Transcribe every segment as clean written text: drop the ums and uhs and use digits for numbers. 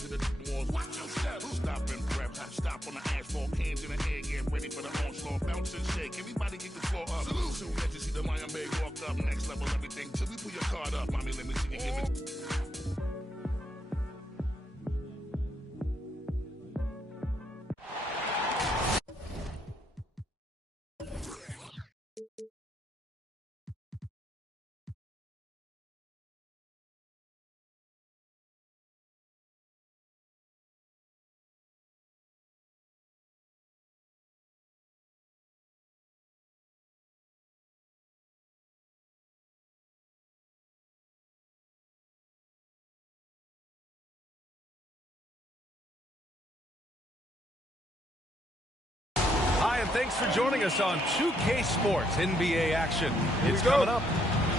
to the walls. Watch your step. Stop and prep. Stop on the asphalt. Hands in the air. Get ready for the onslaught. Bounce and shake. Everybody get the floor up. Soon as you see the Miami walk up. Next level everything. Till we pull your card up. Mommy, let me see you give it. And thanks for joining us on 2K Sports NBA action. It's coming up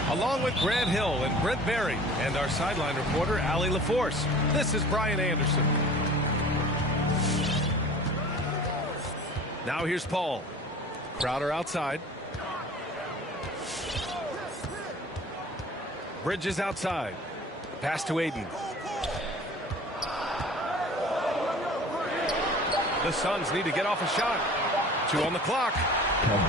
along with Grant Hill and Brent Berry and our sideline reporter, Allie LaForce. This is Brian Anderson. Now here's Paul. Crowder outside. Bridges outside. Pass to Aiden. The Suns need to get off a shot. 2 on the clock.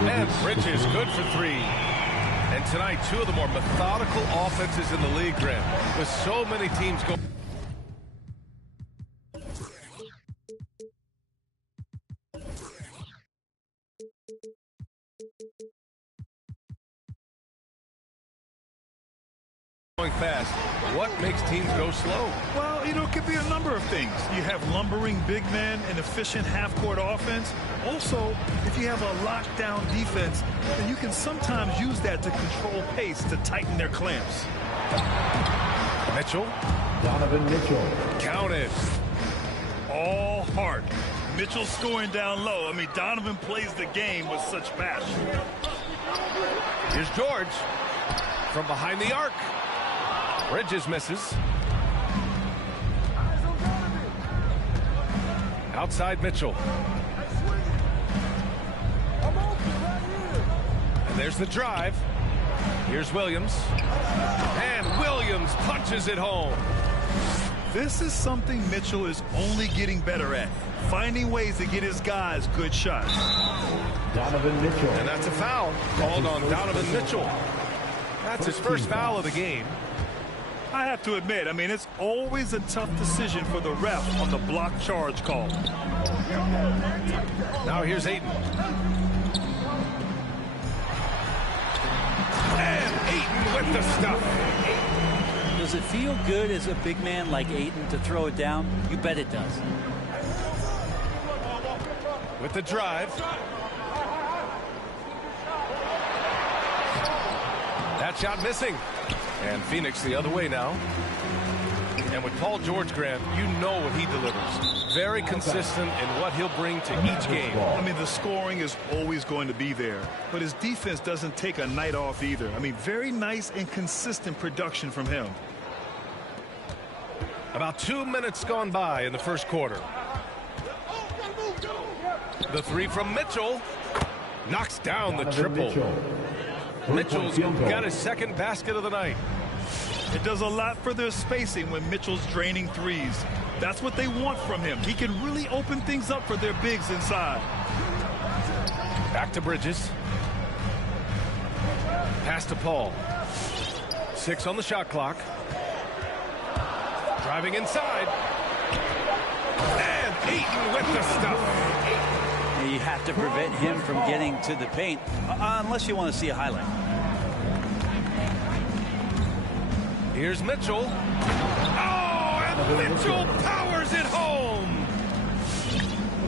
And Bridges good for 3. And tonight, 2 of the more methodical offenses in the league, Grant. With so many teams going fast. What makes teams go slow? Well, you know, it could be a number of things. You have lumbering big men and efficient half-court offense. Also, if you have a lockdown defense, then you can sometimes use that to control pace to tighten their clamps. Mitchell. Donovan Mitchell. Counted. All heart. Mitchell scoring down low. I mean, Donovan plays the game with such passion. Here's George. From behind the arc. Bridges misses. Outside Mitchell. And there's the drive. Here's Williams. And Williams punches it home. This is something Mitchell is only getting better at. Finding ways to get his guys good shots. Donovan Mitchell. And that's a foul called on Donovan Mitchell. That's his first foul of the game. I have to admit, I mean, it's always a tough decision for the ref on the block charge call. Now here's Aiden. And Aiden with the stuff. Does it feel good as a big man like Aiden to throw it down? You bet it does. With the drive. That shot missing. And Phoenix the other way now. And with Paul George, Grant, you know what he delivers. Very consistent in what he'll bring to each game. I mean, the scoring is always going to be there. But his defense doesn't take a night off either. I mean, very nice and consistent production from him. About 2 minutes gone by in the first quarter. The 3 from Mitchell. Knocks down the triple. Mitchell's got his second basket of the night. It does a lot for their spacing when Mitchell's draining threes. That's what they want from him. He can really open things up for their bigs inside. Back to Bridges. Pass to Paul. 6 on the shot clock. Driving inside. And Ayton with the stuff. You have to prevent him from getting to the paint unless you want to see a highlight. Here's Mitchell. Oh, and Mitchell powers it home.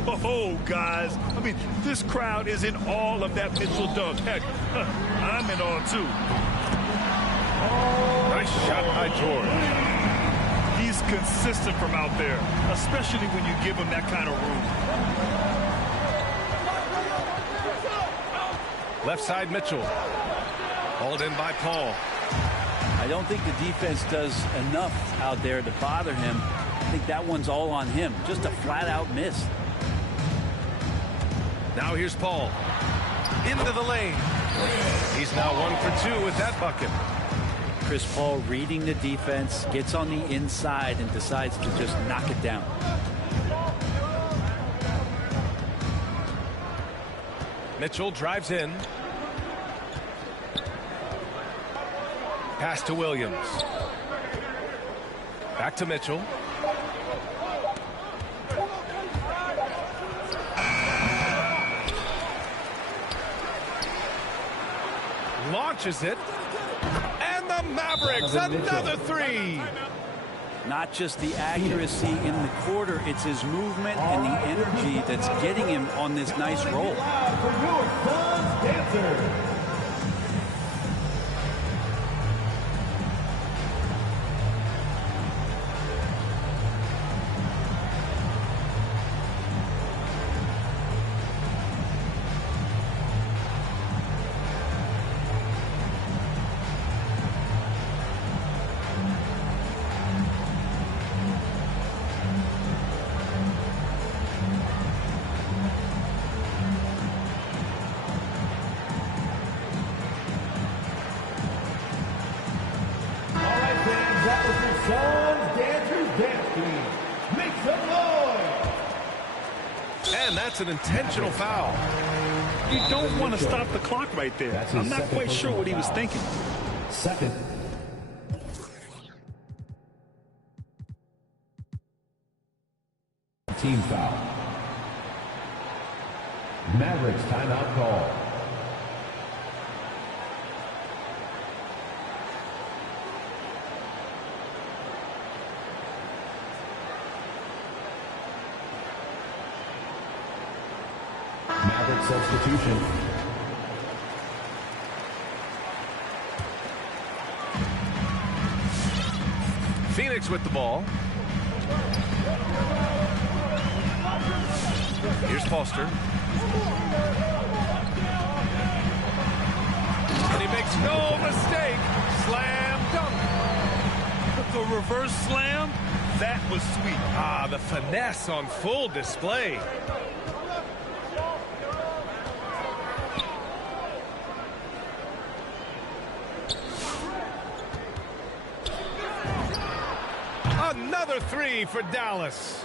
Oh, guys. I mean, this crowd is in awe of that Mitchell dunk. Heck, I'm in awe, too. Nice shot by George. He's consistent from out there, especially when you give him that kind of room. Left side Mitchell. Hauled in by Paul. I don't think the defense does enough out there to bother him. I think that one's all on him. Just a flat-out miss. Now here's Paul. Into the lane. He's now 1 for 2 with that bucket. Chris Paul reading the defense, gets on the inside and decides to just knock it down. Mitchell drives in. Pass to Williams. Back to Mitchell. Launches it. And the Mavericks, another three. Not just the accuracy in the quarter, it's his movement and the energy that's getting him on this nice roll. And that's an intentional foul. You don't want to stop the clock right there. I'm not quite sure what he was thinking. Second. Team foul. Mavericks timeout call. Maverick substitution. Phoenix with the ball. Here's Foster. And he makes no mistake. Slam dunk. The reverse slam, that was sweet. Ah, the finesse on full display. Another three for Dallas.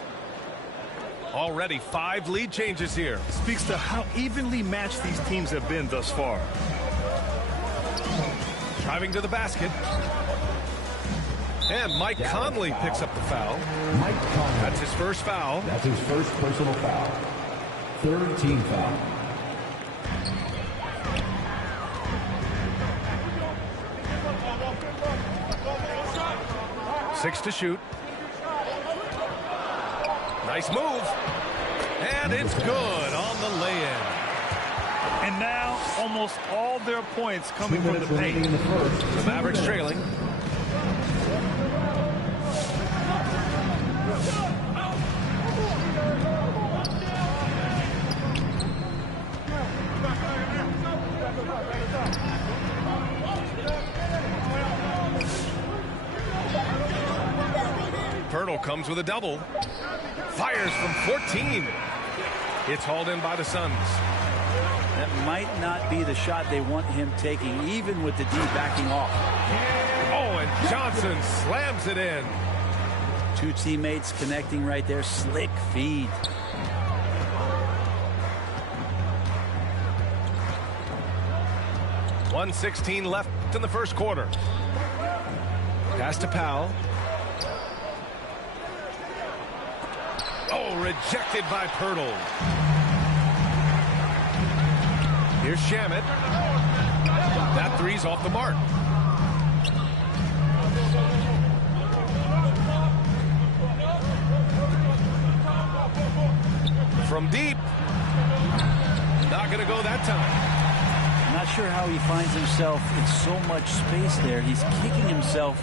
Already 5 lead changes here. Speaks to how evenly matched these teams have been thus far. Driving to the basket. And Mike Conley picks up the foul. Mike Conley. That's his first foul. That's his first personal foul. Third team foul. Six to shoot. Nice move. And it's good on the lay-in. And now almost all their points coming from the paint. The Mavericks trailing. Pirtle comes with a double. Fires from 14. It's hauled in by the Suns. That might not be the shot they want him taking, even with the D backing off. Oh, and Johnson slams it in. Two teammates connecting right there. Slick feed. .116 left in the first quarter. Pass to Powell. Oh, rejected by Pirtle. Here's Shamet. That three's off the mark. From deep. Not going to go that time. Not sure how he finds himself in so much space there. He's kicking himself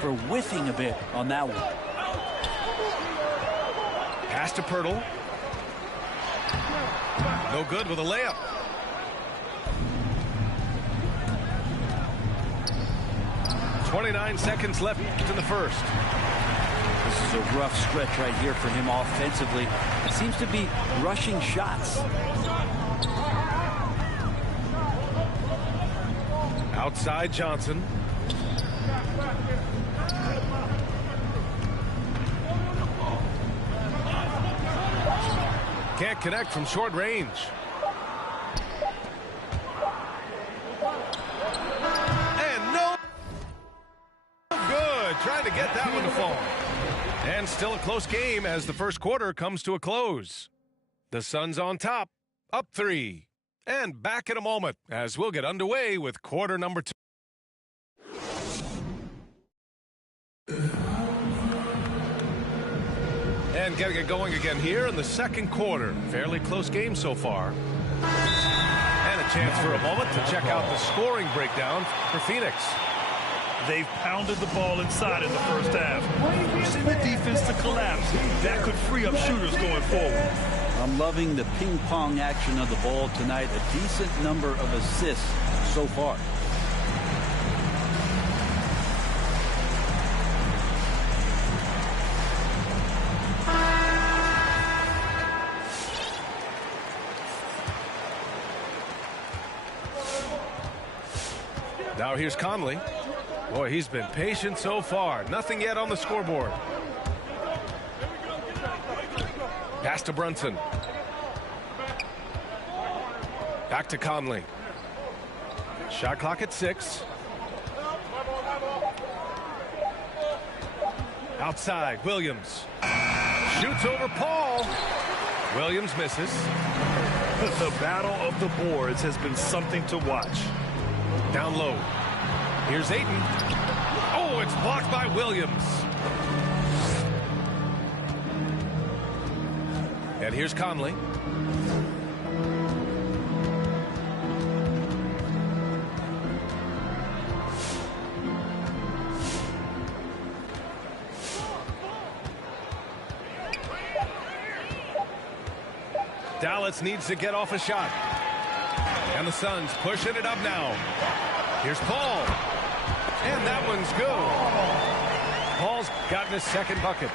for whiffing a bit on that one. Pass to Pirtle. No good with a layup. .29 seconds left in the first. This is a rough stretch right here for him offensively. It seems to be rushing shots. Outside Johnson. Can't connect from short range. And no good. Trying to get that one to fall. And still a close game as the first quarter comes to a close. The Suns on top, up 3. And back in a moment as we'll get underway with quarter number 2. And getting it going again here in the second quarter. Fairly close game so far. And a chance for a moment to check out the scoring breakdown for Phoenix. They've pounded the ball inside in the first half, forcing the defense to collapse. That could free up shooters going forward. I'm loving the ping-pong action of the ball tonight. A decent number of assists so far. Now here's Conley. Boy, he's been patient so far. Nothing yet on the scoreboard. Pass to Brunson. Back to Conley. Shot clock at 6. Outside, Williams. Shoots over Paul. Williams misses. The battle of the boards has been something to watch. Down low. Here's Ayton. Oh, it's blocked by Williams. And here's Conley. Dallas needs to get off a shot. And the Suns pushing it up now. Here's Paul. And that one's good. Paul's gotten his second bucket.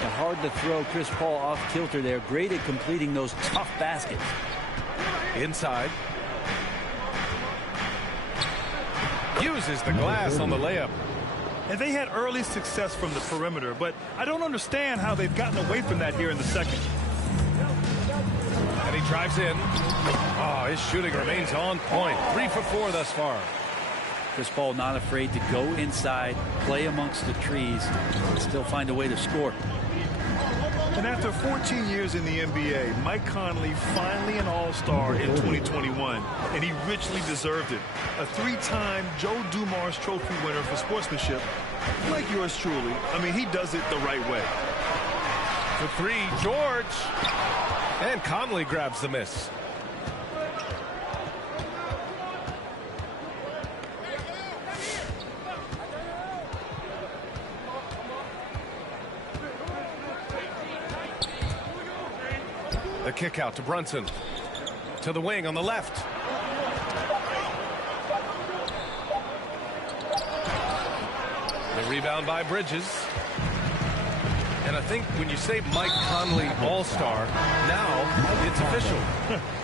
And hard to throw Chris Paul off kilter there. Great at completing those tough baskets. Inside. Uses the glass on the layup. And they had early success from the perimeter, but I don't understand how they've gotten away from that here in the second. And he drives in. Oh, his shooting remains on point. 3 for 4 thus far. Chris Paul not afraid to go inside, play amongst the trees, and still find a way to score. And after 14 years in the NBA, Mike Conley finally an all-star in 2021, and he richly deserved it. A 3-time Joe Dumars Trophy winner for sportsmanship, like yours truly. I mean, he does it the right way. For 3, George. And Conley grabs the miss. The kick out to Brunson. To the wing on the left. The rebound by Bridges. And I think when you say Mike Conley All-Star, now it's official.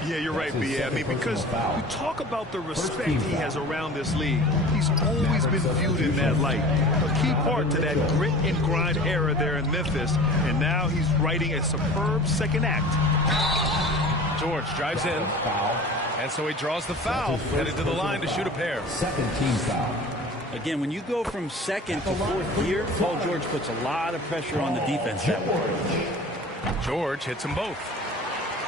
Yeah, you're right, B. I mean, because you talk about the respect he has around this league. He's always been viewed in that light. A key part to that grit and grind era there in Memphis. And now he's writing a superb second act. George drives in. And so he draws the foul, headed to the line to shoot a pair. Second team foul. Again, when you go from second to fourth gear, Paul George puts a lot of pressure on the defense that way. George hits them both.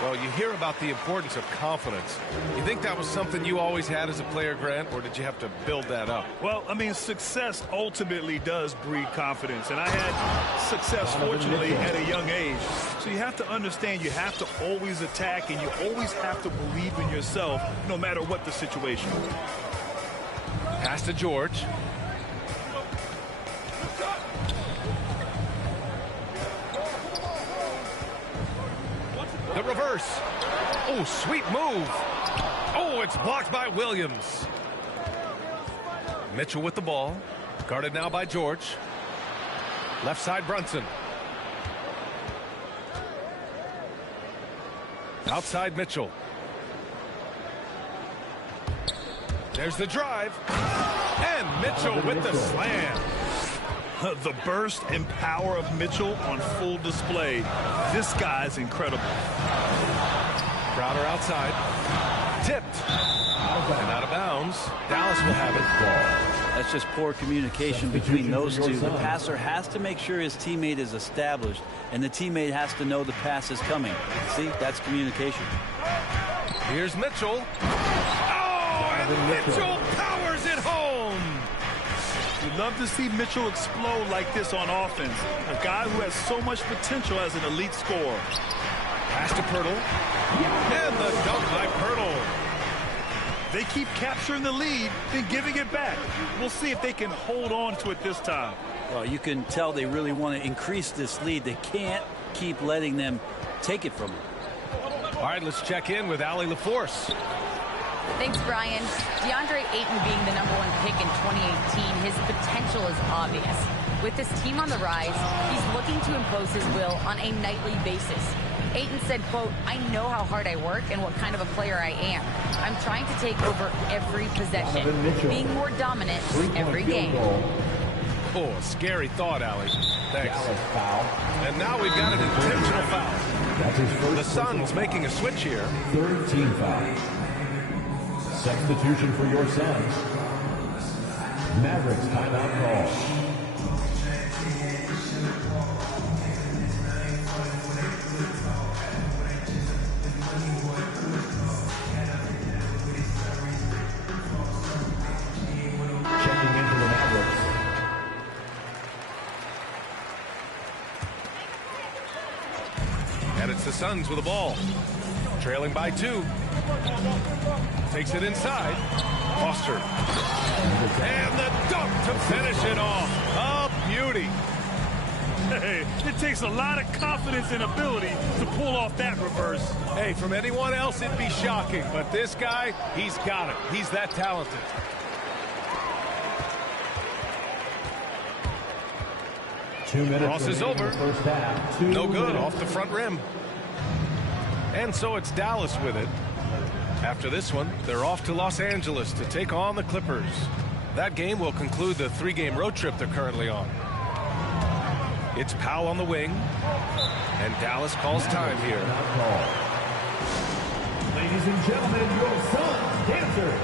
Well, you hear about the importance of confidence. You think that was something you always had as a player, Grant, or did you have to build that up? Well, I mean, success ultimately does breed confidence. And I had success, fortunately, at a young age. So you have to understand you have to always attack, and you always have to believe in yourself, no matter what the situation. Pass to George. The reverse. Oh, sweet move. Oh, it's blocked by Williams. Mitchell with the ball. Guarded now by George. Left side Brunson. Outside Mitchell. There's the drive. And Mitchell with the slam. The burst and power of Mitchell on full display. This guy's incredible. Crowder outside. Tipped. And out of bounds. Dallas will have it. That's just poor communication between those two. The passer has to make sure his teammate is established, and the teammate has to know the pass is coming. See, that's communication. Here's Mitchell. Oh, and Mitchell powers it home. You'd love to see Mitchell explode like this on offense. A guy who has so much potential as an elite scorer. Pass to Pirtle. And the dunk by Pirtle. They keep capturing the lead, then giving it back. We'll see if they can hold on to it this time. Well, you can tell they really want to increase this lead. They can't keep letting them take it from them. All right, let's check in with Allie LaForce. Thanks, Brian. DeAndre Ayton being the #1 pick in 2018, his potential is obvious. With this team on the rise, he's looking to impose his will on a nightly basis. Ayton said, quote, "I know how hard I work and what kind of a player I am. I'm trying to take over every possession, being more dominant every game." Oh, scary thought, Allie. Thanks. And now we've got an intentional foul. The Suns making a switch here. Third team foul. Substitution for your Suns. Mavericks timeout call. Checking into the Mavericks. And it's the Suns with the ball. Trailing by 2. Takes it inside. Foster. And the dunk to finish it off. A beauty. Hey, it takes a lot of confidence and ability to pull off that reverse. Hey, from anyone else, it'd be shocking. But this guy, he's got it. He's that talented. Crosses over. First half. No good. Off the front rim. And so it's Dallas with it. After this one, they're off to Los Angeles to take on the Clippers. That game will conclude the 3-game road trip they're currently on. It's Powell on the wing. And Dallas calls time here. Ladies and gentlemen, your Suns dancers.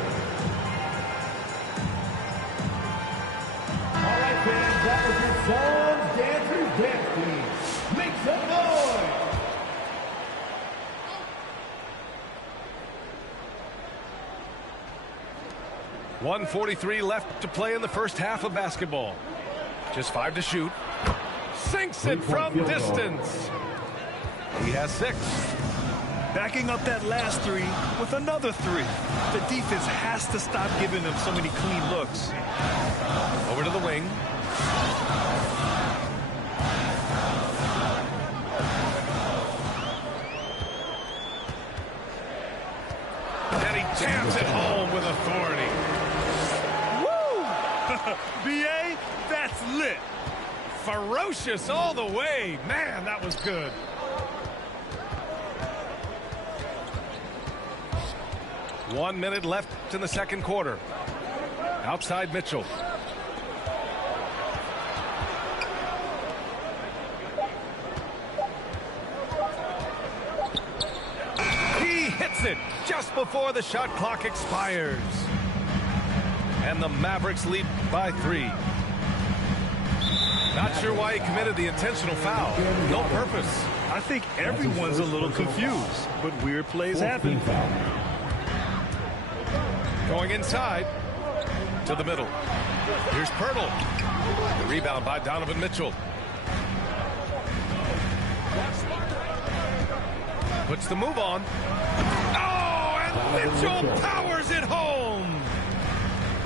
All right, fans, that was your Suns dancers dance team. Make some noise. .143 left to play in the first half of basketball. Just 5 to shoot. Sinks it from distance. He has 6. Backing up that last 3 with another 3. The defense has to stop giving them so many clean looks. Over to the wing. And he jams it home with authority. B.A., that's lit. Ferocious all the way. Man, that was good. One minute left in the second quarter. Outside Mitchell. He hits it just before the shot clock expires. And the Mavericks lead by 3. Not sure why he committed the intentional foul. No purpose. I think everyone's a little confused, but weird plays happen. Going inside to the middle. Here's Pirtle. The rebound by Donovan Mitchell. Puts the move on. Oh, and Mitchell powers it home.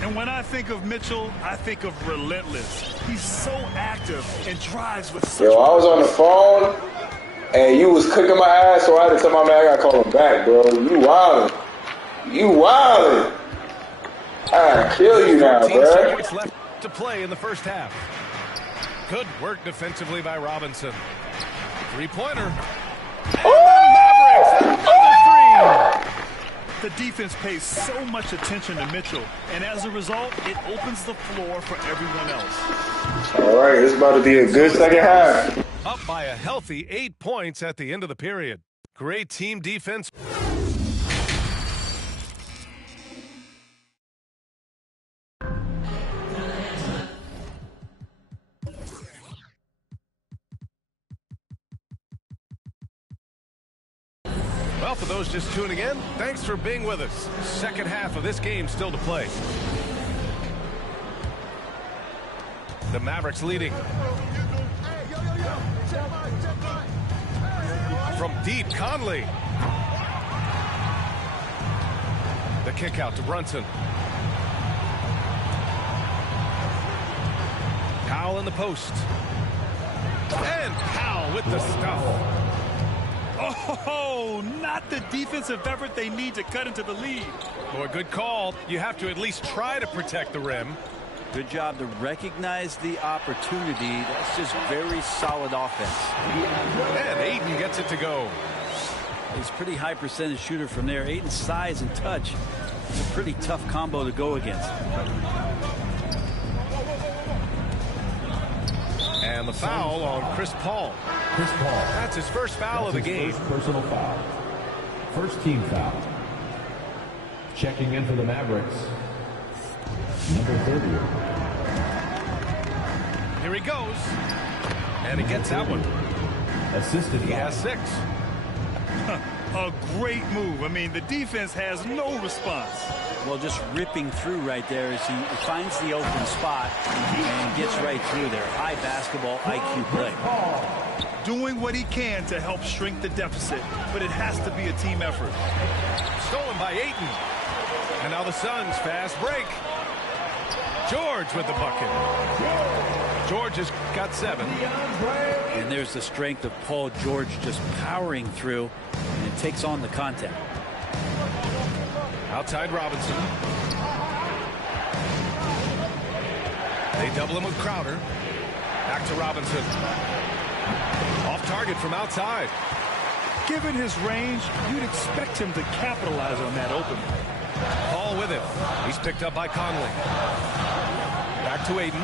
And when I think of Mitchell, I think of relentless. He's so active and drives with such... Yo, I was on the phone, and you was cooking my ass, so I had to tell my man I gotta call him back, bro. You wildin'. You wildin'. I kill you now, 14 bro. seconds left to play in the first half. Good work defensively by Robinson. Three-pointer. And the Mavericks, another 3. The defense pays so much attention to Mitchell, and as a result, it opens the floor for everyone else. All right, it's about to be a good second half. Up by a healthy 8 points at the end of the period. Great team defense. Well, for those just tuning in, thanks for being with us. Second half of this game still to play. The Mavericks leading. From deep, Conley. The kick out to Brunson. Powell in the post. And Powell with the stuff. Oh, not the defensive effort they need to cut into the lead. Boy, good call. You have to at least try to protect the rim. Good job to recognize the opportunity. That's just very solid offense. And Ayton gets it to go. He's a pretty high percentage shooter from there. Ayton's size and touch. It's a pretty tough combo to go against. And the foul on Chris Paul. Chris Paul. That's his first foul of the game. First personal foul. First team foul. Checking in for the Mavericks. Number 30. Here he goes. And he gets that one. Assisted. He has 6. A great move. I mean, the defense has no response. Well, just ripping through right there as he finds the open spot and gets right through there. High basketball IQ play. Doing what he can to help shrink the deficit, but it has to be a team effort. Stolen by Ayton. And now the Suns fast break. George with the bucket. George has got 7. And there's the strength of Paul George just powering through, and it takes on the contact. Outside Robinson. They double him with Crowder. Back to Robinson. Off target from outside. Given his range, you'd expect him to capitalize on that opening. Paul with it. He's picked up by Conley. Back to Ayton.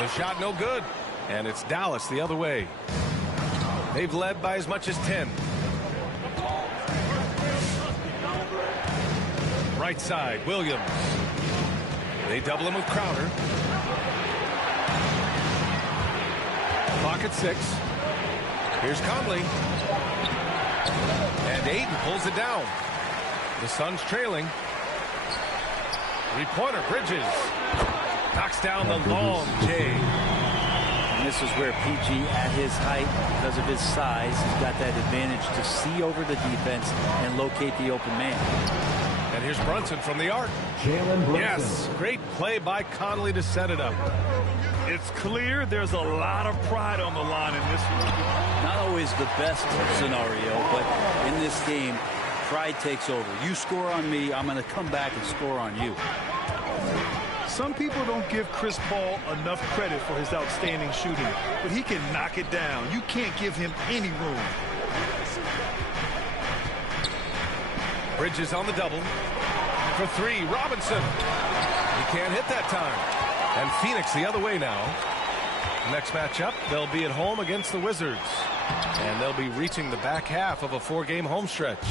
The shot no good. And it's Dallas the other way. They've led by as much as 10. Right side, Williams. They double him with Crowder. Clock at 6. Here's Conley. And Ayton pulls it down. The Suns trailing. Three-pointer, Bridges. Knocks down the long J. And this is where PG, at his height, because of his size, has got that advantage to see over the defense and locate the open man. And here's Brunson from the arc. Jalen Brunson. Yes, great play by Conley to set it up. It's clear there's a lot of pride on the line in this one. Not always the best scenario, but in this game, pride takes over. You score on me, I'm going to come back and score on you. Some people don't give Chris Paul enough credit for his outstanding shooting, but he can knock it down. You can't give him any room. Bridges on the double. For 3, Robinson. He can't hit that time. And Phoenix the other way now. Next matchup, they'll be at home against the Wizards. And they'll be reaching the back half of a 4-game home stretch.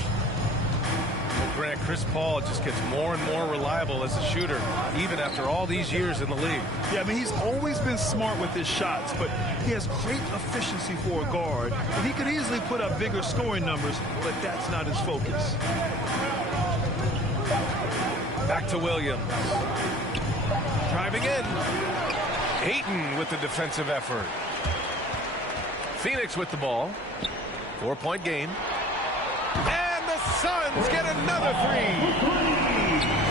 Grant, Chris Paul just gets more and more reliable as a shooter, even after all these years in the league. Yeah, I mean, he's always been smart with his shots, but he has great efficiency for a guard. And he could easily put up bigger scoring numbers, but that's not his focus. Back to Williams. Driving in. Ayton with the defensive effort. Phoenix with the ball. 4-point game. And the Suns get another 3.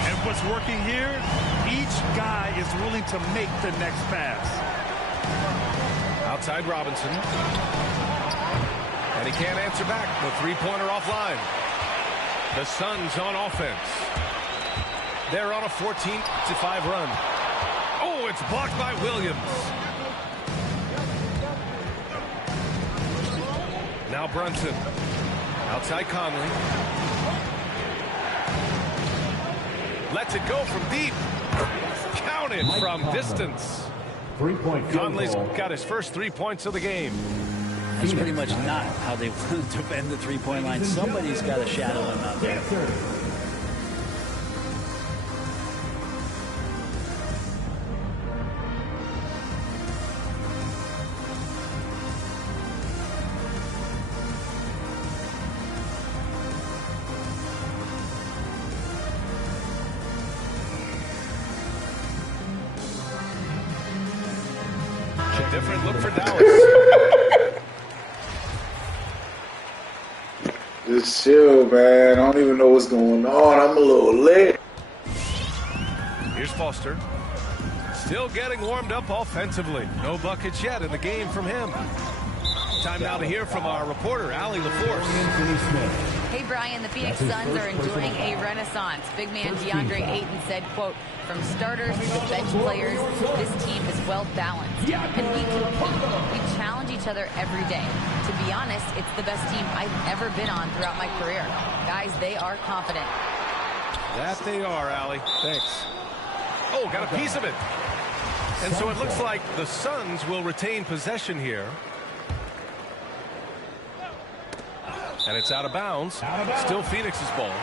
And what's working here, each guy is willing to make the next pass. Outside Robinson. And he can't answer back. The three-pointer offline. The Suns on offense. They're on a 14-5 run. Oh, it's blocked by Williams. Now Brunson. Outside Conley. Lets it go from deep. Counted from distance. Conley's got his first 3 points of the game. That's pretty much not how they want to defend the three-point line. Somebody's got to shadow him out there. Different look for Dallas. Just chill, man. I don't even know what's going on. I'm a little lit. Here's Foster. Still getting warmed up offensively. No buckets yet in the game from him. Time now to hear from our reporter, Allie LaForce. Hey, Brian, the Phoenix Suns are enjoying a renaissance. Big man DeAndre Ayton said, quote, from starters to bench players, this team is well-balanced. And we compete. We challenge each other every day. To be honest, it's the best team I've ever been on throughout my career. Guys, they are confident. That they are, Allie. Thanks. Oh, got a piece of it. And so it looks like the Suns will retain possession here. And it's out of bounds. Still Phoenix's ball.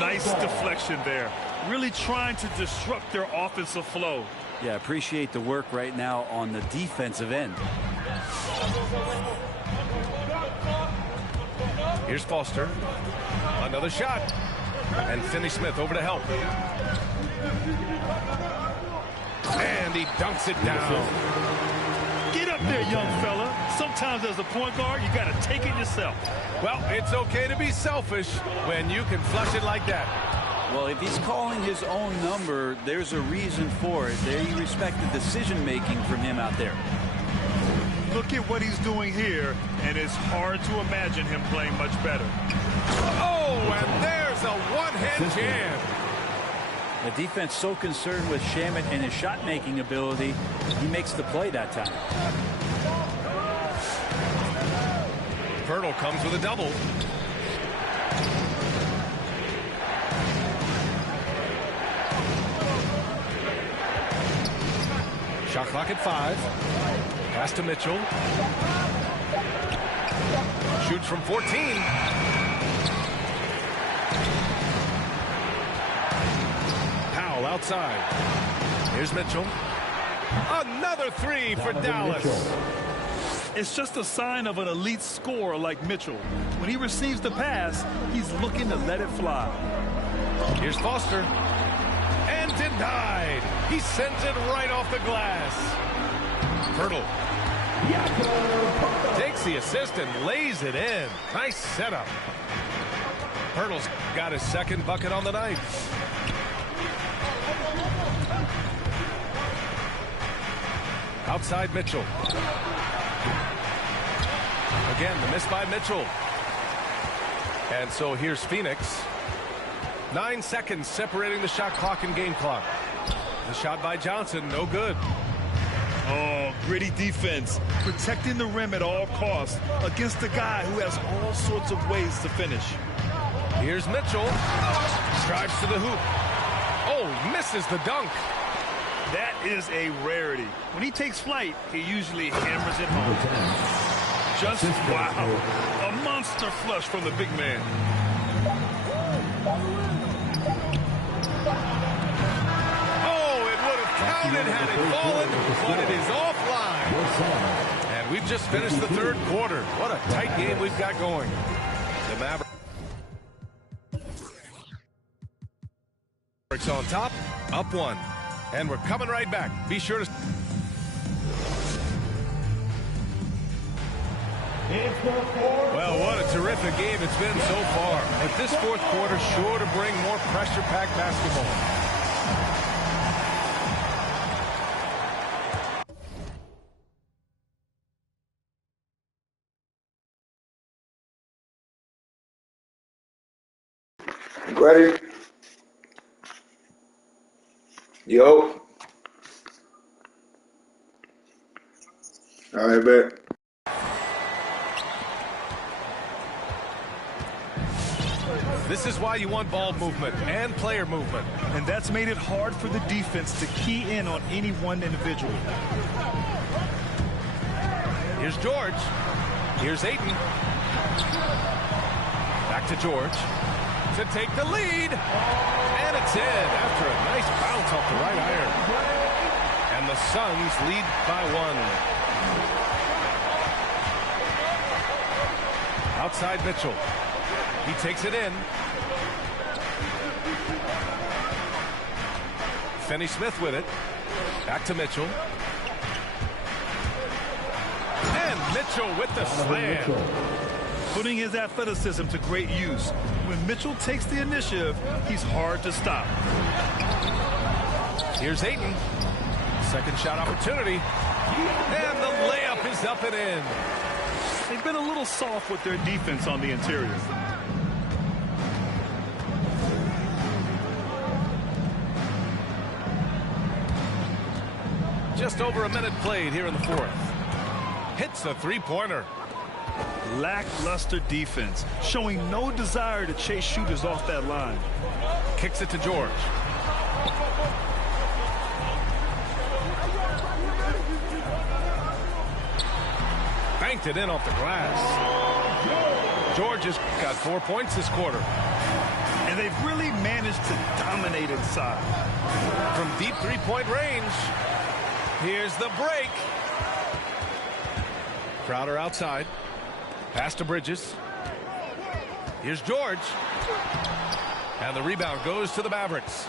Nice deflection there. Really trying to disrupt their offensive flow. Yeah, appreciate the work right now on the defensive end. Here's Foster. Another shot. And Finney-Smith over to help. And he dunks it down. Get up there, young fella. Sometimes as a point guard, you got to take it yourself. Well, it's okay to be selfish when you can flush it like that. Well, if he's calling his own number, there's a reason for it. There you respect the decision-making from him out there. Look at what he's doing here, and it's hard to imagine him playing much better. Oh, and there's a one-hand jam. The defense so concerned with Shamet and his shot-making ability, he makes the play that time. Pirtle comes with a double. Shot clock at 5. Pass to Mitchell. Shoots from 14. Powell outside. Here's Mitchell. Another three for Dallas. It's just a sign of an elite scorer like Mitchell. When he receives the pass, he's looking to let it fly. Here's Foster. And denied. He sends it right off the glass. Pirtle takes the assist and lays it in. Nice setup. Pirtle's got his second bucket on the night. Outside Mitchell. Again, the miss by Mitchell. And so here's Phoenix. 9 seconds separating the shot clock and game clock. The shot by Johnson, no good. Oh, gritty defense. Protecting the rim at all costs against a guy who has all sorts of ways to finish. Here's Mitchell. Drives to the hoop. Oh, misses the dunk. That is a rarity. When he takes flight, he usually hammers it home. Just wow. A monster flush from the big man. Oh, it would have counted had it fallen, but it is offline. And we've just finished the third quarter. What a tight game we've got going. The Mavericks on top, up 1. And we're coming right back. Be sure to... Well, what a terrific game it's been so far. But this fourth quarter sure to bring more pressure-packed basketball. Ready? Yo. All right, bet. This is why you want ball movement and player movement. And that's made it hard for the defense to key in on any one individual. Here's George. Here's Ayton. Back to George to take the lead. And it's in after a nice bounce off the right iron. And the Suns lead by 1. Outside Mitchell. He takes it in. Finney-Smith with it. Back to Mitchell. And Mitchell with the slam. Putting his athleticism to great use. When Mitchell takes the initiative, he's hard to stop. Here's Ayton. Second shot opportunity. And the layup is up and in. They've been a little soft with their defense on the interior. Just over a minute played here in the fourth. Hits a three-pointer. Lackluster defense, showing no desire to chase shooters off that line. Kicks it to George. Banked it in off the glass. George has got 4 points this quarter. And they've really managed to dominate inside. From deep three-point range, here's the break. Crowder outside. Pass to Bridges. Here's George. And the rebound goes to the Mavericks.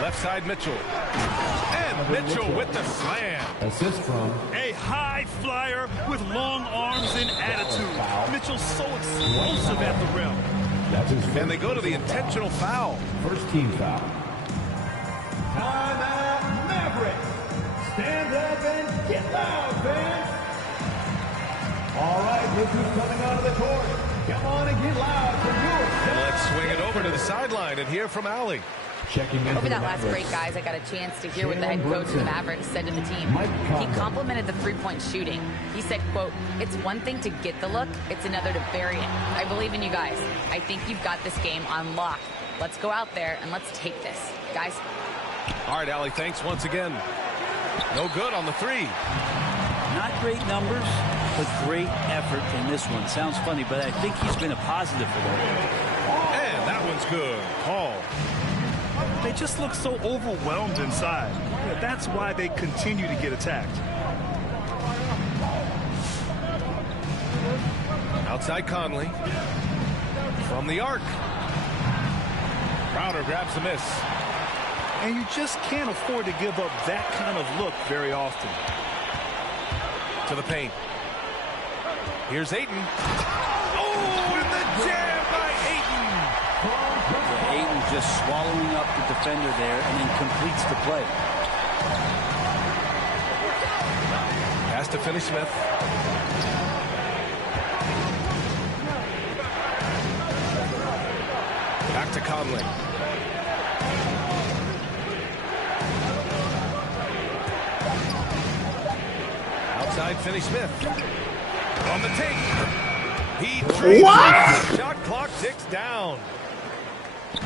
Left side Mitchell. And Mitchell with the slam. Assist from A high flyer with long arms and attitude. Mitchell's so explosive at the rim. That's his first. And they go to the intentional foul. First team foul. Timeout, Mavericks. Stand up and get loud, fans. All right, look who's coming onto the court. Come on and get loud for yours. And let's swing it over to the sideline and hear from Allie. Checking in Over that last break, guys, I got a chance to hear what the head coach of the Mavericks said to the team. He complimented the three-point shooting. He said, quote, "It's one thing to get the look, it's another to bury it. I believe in you guys. I think you've got this game on lock. Let's go out there and let's take this." Guys. All right, Allie, thanks once again. No good on the three. Not great numbers, but great effort in this one. Sounds funny, but I think he's been a positive for them. And that one's good. Paul. They just look so overwhelmed inside. That's why they continue to get attacked. Outside Conley. From the arc. Crowder grabs the miss. And you just can't afford to give up that kind of look very often. To the paint. Here's Ayton. Oh, and the jam by Ayton. Yeah, Ayton just swallowing up the defender there and then completes the play. Pass to Finney-Smith. Back to Conley. Outside Finney-Smith. On the take. He dreams. The shot clock ticks down.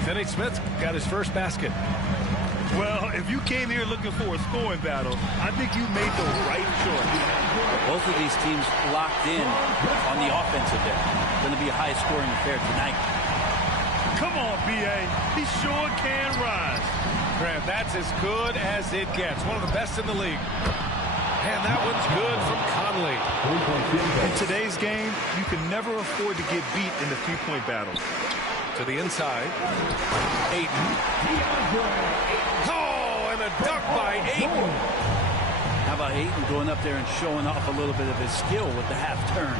Finney-Smith's got his first basket. Well, if you came here looking for a scoring battle, I think you made the right choice. Both of these teams locked in on the offensive end. Going to be a high-scoring affair tonight. Come on, B.A. He sure can rise. Grant, that's as good as it gets. One of the best in the league. And that one's good from Conley. In today's game, you can never afford to get beat in the three-point battle. To the inside. Ayton. Oh, and a dunk by Ayton. How about Ayton going up there and showing off a little bit of his skill with the half turn?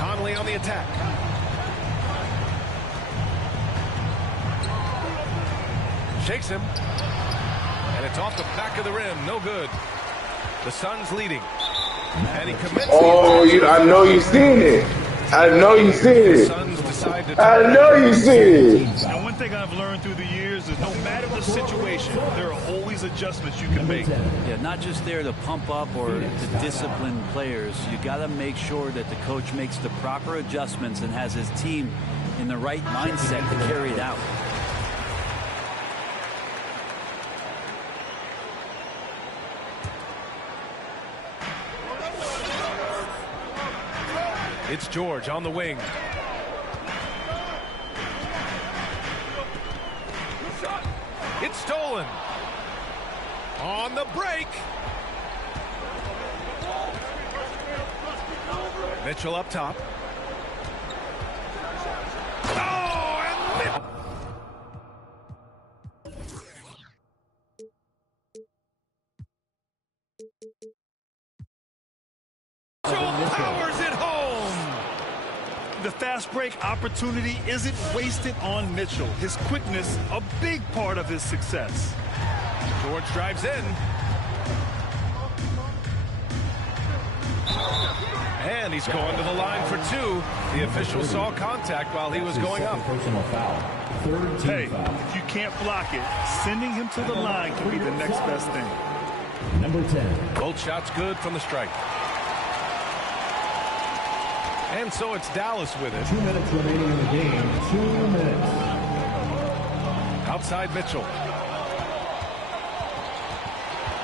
Conley on the attack. Shakes him. And it's off the back of the rim. No good. The Suns leading. And he commits. Oh, I know you seen it. I know you seen it. The Suns decide to I know you seen it. And when thing I've learned through the years is no matter the situation, there are always adjustments you can make. Yeah, not just there to pump up or to discipline players. You got to make sure that the coach makes the proper adjustments and has his team in the right mindset to carry it out. It's George on the wing. It's stolen. On the break. Mitchell up top. Oh, and Mitchell powers it home. The fast break opportunity isn't wasted on Mitchell. His quickness, a big part of his success. George drives in. And he's going to the line for two. The official saw contact while he was going up. Personal foul. Hey, if you can't block it, sending him to the line can be the next best thing. Number 10. Both shots good from the strike. And so it's Dallas with it. 2 minutes remaining in the game. 2 minutes. Outside Mitchell.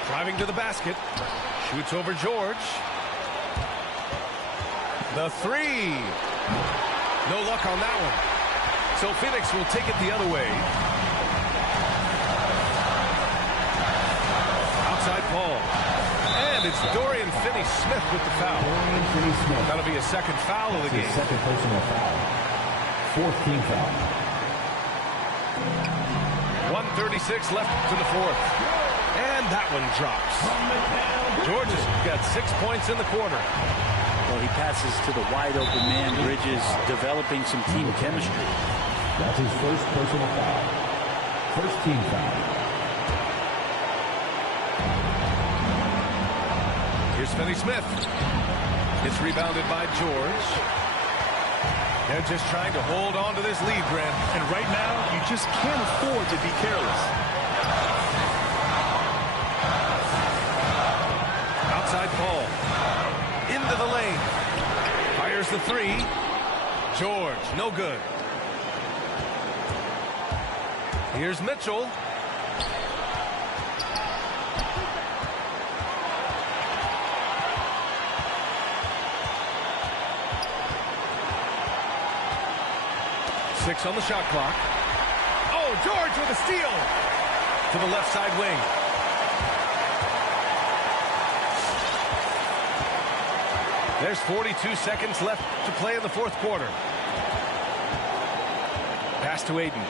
Driving to the basket. Shoots over George. The three. No luck on that one. So Phoenix will take it the other way. Outside Paul. And it's Dorian Finney-Smith with the foul. Dorian Finney-Smith. That'll be a second foul of the game. Second personal foul. Fourth team foul. 1:36 left to the fourth. And that one drops. George has got 6 points in the quarter. Well, he passes to the wide-open man. Bridges developing some team chemistry. That's his first personal foul. First team foul. Here's Finney-Smith. It's rebounded by George. They're just trying to hold on to this lead, Grant. And right now, you just can't afford to be careless. Outside Paul. Into the lane. Fires the three. George, no good. Here's Mitchell. Six on the shot clock. Oh, George with a steal to the left side wing. There's 42 seconds left to play in the fourth quarter. Pass to Aiden.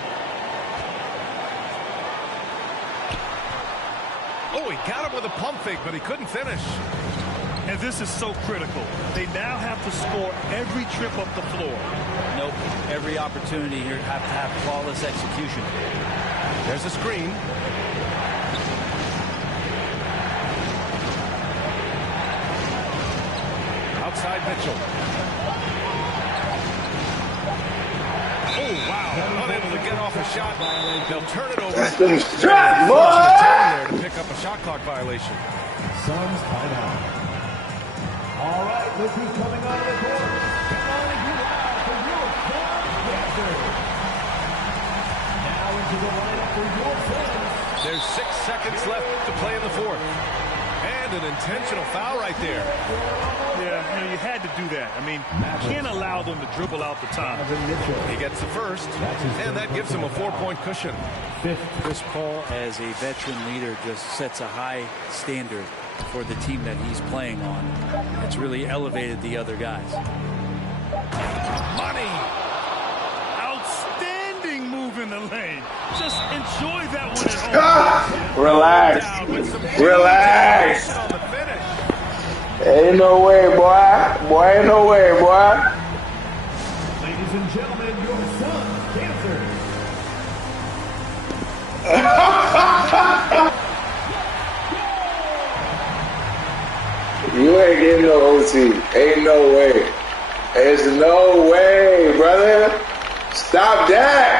Oh, he got him with a pump fake, but he couldn't finish. And this is so critical. They now have to score every trip up the floor. Nope. Every opportunity here have to have flawless execution. There's a screen. Outside Mitchell. Oh, wow. Unable to get off a shot. They'll turn it over. That's the strap, boy! There to pick up a shot clock violation. Suns timeout. All right, look who's coming on the court. Come on and get out for your Panthers. Now into the lineup for your Suns. There's 6 seconds left to play in the fourth. And an intentional foul right there. Yeah, you had to do that. I mean, you can't allow them to dribble out the time. He gets the first, and that gives him a 4-point cushion. Chris Paul, as a veteran leader, just sets a high standard for the team that he's playing on. It's really elevated the other guys. Money! Outstanding move in the lane. Just enjoy that one at home. Relax. Relax. Ain't no way, boy. Boy, ain't no way, boy. Ladies and gentlemen, your Suns Panthers. You ain't getting no OT. Ain't no way. There's no way, brother. Stop that.